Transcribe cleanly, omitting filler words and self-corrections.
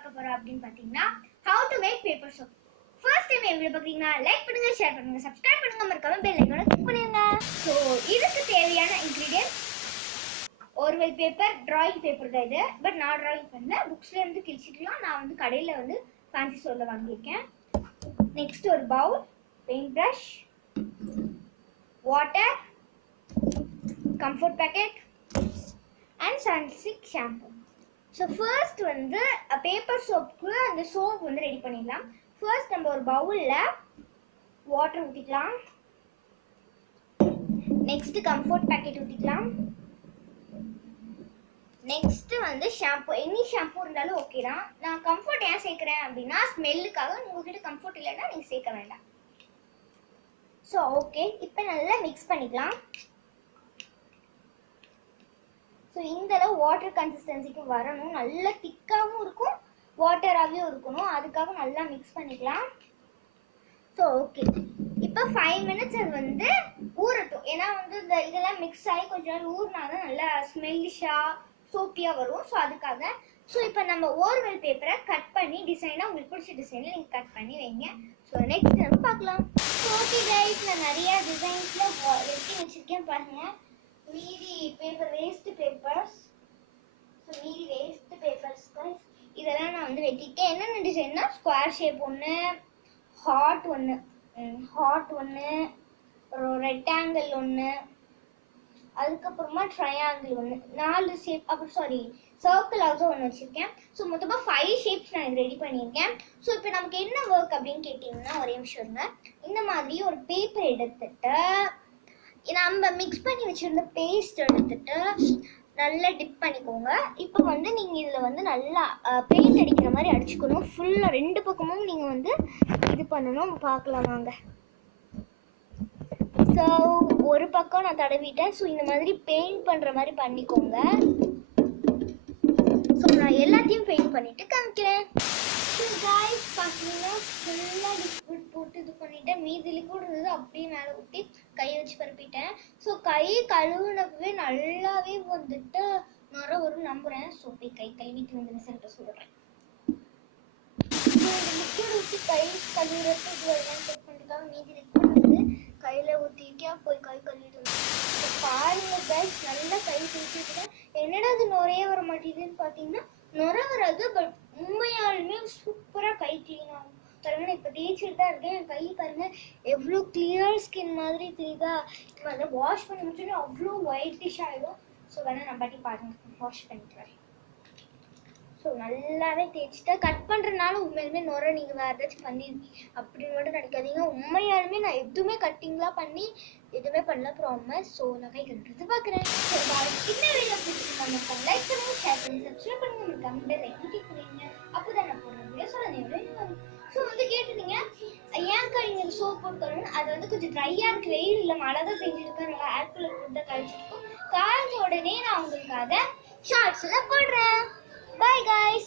பார்க்க போறோம் அப்படின்னு பாத்தீங்கன்னா how to make paper soap. First time video பாத்தீங்கன்னா லைக் பண்ணுங்க, ஷேர் பண்ணுங்க, சப்ஸ்கிரைப் பண்ணுங்க, மறக்காம பெல் ஐகானை கிளிக் பண்ணிருங்க. சோ இதுக்கு தேவையான ingredients Orwell paper, drawing paper தான் இது. பட் நான் டிராயிங் பண்ணல, புக்ஸ்ல இருந்து கிழிச்சிக்கலாம். நான் வந்து கடையில வந்து ஃபேன்சி ஸ்டோர்ல வாங்கியிருக்கேன். நெக்ஸ்ட் ஒரு bowl, paint brush, water, comfort packet and Sunsilk shampoo. So first வந்து பேப்பர் சோப்புக்கு அந்த சோப் வந்து ரெடி பண்ணிடலாம். ஃபர்ஸ்ட் நம்ம ஒரு பவுலில் வாட்டர் ஊற்றிக்கலாம். நெக்ஸ்ட் கம்ஃபர்ட் பேக்கெட் ஊற்றிக்கலாம். நெக்ஸ்ட் வந்து ஷாம்பு, எனி ஷாம்பு இருந்தாலும் ஓகே தான். நான் கம்ஃபர்ட் ஏன் சேர்க்குறேன் அப்படின்னா ஸ்மெல்லுக்காக. உங்ககிட்ட கம்ஃபர்ட் இல்லைன்னா நீங்கள் சேர்க்க வேண்டாம். ஸோ ஓகே, இப்போ நல்லா மிக்ஸ் பண்ணிக்கலாம். ஸோ இந்த அளவு வாட்டர் கன்சிஸ்டன்சிக்கு வரணும். நல்லா திக்காகவும் இருக்கும், வாட்டராகவும் இருக்கணும். அதுக்காக நல்லா மிக்ஸ் பண்ணிக்கலாம். ஸோ ஓகே, இப்போ 5 minutes அது வந்து ஊறட்டும். ஏன்னா வந்து இந்த இதெல்லாம் மிக்ஸ் ஆகி கொஞ்ச நேரம் ஊறினா தான் நல்லா ஸ்மெல்லிஷாக சோப்பியாக வரும். ஸோ அதுக்காக. ஸோ இப்போ நம்ம ஓர்வெல் பேப்பரை கட் பண்ணி டிசைனாக உங்களுக்கு பிடிச்ச டிசைனில் நீங்கள் கட் பண்ணி வைங்க. ஸோ நெக்ஸ்ட் நம்ம பார்க்கலாம். ஓகே கைஸ், நான் நிறையா டிசைன்ஸில் வெட்டி வச்சுருக்கேன் பாருங்கள். மீதி பேப்பர் வேஸ்ட் பேப்பர்ஸ். ஸோ மீதி வேஸ்ட் பேப்பர்ஸ் இதெல்லாம் நான் வந்து வெட்டிட்டேன். என்னென்ன டிசைன்னா ஸ்கொயர் ஷேப் ஒன்று, ஹார்ட் ஒன்று, ரெக்டாங்கிள் ஒன்று, அதுக்கப்புறமா ட்ரையாங்கிள் ஒன்று, 4 ஷேப், அப்புறம் சர்க்கிள் ஆல்சோ ஒன்று வச்சுருக்கேன். ஸோ மொத்தமாக 5 ஷேப்ஸ் நான் ரெடி பண்ணியிருக்கேன். ஸோ இப்போ நமக்கு என்ன ஒர்க் அப்படின்னு கேட்டிங்கன்னா ஒரே நிமிஷம் இருங்க. இந்த மாதிரி ஒரு பேப்பர் எடுத்துட்டு நம்ம மிக்ஸ் பண்ணி வச்சுருந்த பேஸ்ட் எடுத்துட்டு நல்லா டிப் பண்ணிக்கோங்க. இப்போ வந்து நீங்கள் இதில் வந்து நல்லா பெயிண்ட் அடிக்கிற மாதிரி அடிச்சுக்கணும். ஃபுல்லாக 2 பக்கமும் நீங்கள் வந்து இது பண்ணணும். பார்க்கலாம் வாங்க. ஸோ ஒரு பக்கம் நான் தடவிட்டேன். ஸோ இந்த மாதிரி பெயிண்ட் பண்ணுற மாதிரி பண்ணிக்கோங்க. ஸோ நான் எல்லாத்தையும் பெயிண்ட் பண்ணிவிட்டு காமிக்கிறேன். ஸோ காய்ஸ் பார்த்தீங்கன்னா ஃபுல்லாக லிக்விட் போட்டு இது பண்ணிவிட்டேன். மீதி லிக்விட் இருந்தது அப்படியே மேலே ஊற்றி கை வச்சு பரப்பிட்டேன். ஸோ கை கழுவுனப்பவே நல்லாவே வந்துட்டு நுர வரும் நம்புகிறேன். ஸோ போய் கை கழுவிட்டு வந்து ரிசல்ட்டை சொல்கிறேன். ஸோ இந்த லிக்விட் ஊற்றி கை கழுவுறதுக்கு இது வரலான்னு செக் பண்ணிட்டாங்க. மீதி லிக்விட் வந்து கையில் ஊற்றிக்கா போய் கை கழுவிட்டு வந்து பாருங்க கைஸ், நல்லா கை தேய்ச்சிட்டுட்டேன். என்னடா அது நுரையே வர மாட்டேங்குதுன்னு பார்த்தீங்கன்னா நுர வராது. பட் உண்மையாலுமே சூப்பராக கை க்ளீன் ஆகும். பாருங்க, நான் இப்போ தேய்ச்சிட்டு தான் இருக்கேன். என் கை பாருங்க எவ்வளோ கிளியர் ஸ்கின் மாதிரி தெரியுதா. இப்போ அதை வாஷ் பண்ணி முடிச்சோன்னே அவ்வளோ ஒயிட்டிஷ் ஆகிடும். ஸோ வேணால் நான் பாட்டி பாருங்க, வாஷ் பண்ணிட்டு வரேன். ஸோ நல்லாவே தேய்ச்சிட்டா கட் பண்ணுறதுனால உண்மையாலுமே நுர நீங்கள் வேறு ஏதாச்சும் பண்ணி அப்படின்னு மட்டும் நினைக்காதீங்க. உண்மையாலுமே நான் எதுவுமே கட்டிங்லாம் பண்ணி எதுவுமே பண்ணல ப்ராமிஸ். ஸோ நான் கை கட்டுறது பார்க்குறேன். ஸோ சின்ன வீடியோ பிடிச்சிருந்தாங்க லைக் பண்ணுங்க, ஷேர் பண்ணி சப்ஸ்கிரைப் பண்ணுங்க, உங்களுக்கு கமெண்ட் லைக் பண்ணிக்கிறீங்க. அப்போ தான் நான் போடுற வீடியோ சொல்ல. ஸோ வந்து கேட்டுருந்தீங்க ஏன்க்கா நீங்கள் சோப் போட்டுக்கணும்னு. அது வந்து கொஞ்சம் ட்ரையாக இருக்குது, வெயில் இல்லை, மழை தான் பெஞ்சிருக்கேன். நல்லா ஏர் கூலர் போட்டு தான் கழிச்சிருக்கோம். காய்ஞ்ச உடனே நான் உங்களுக்காக ஷார்ட்ஸில் போடுறேன். Bye guys.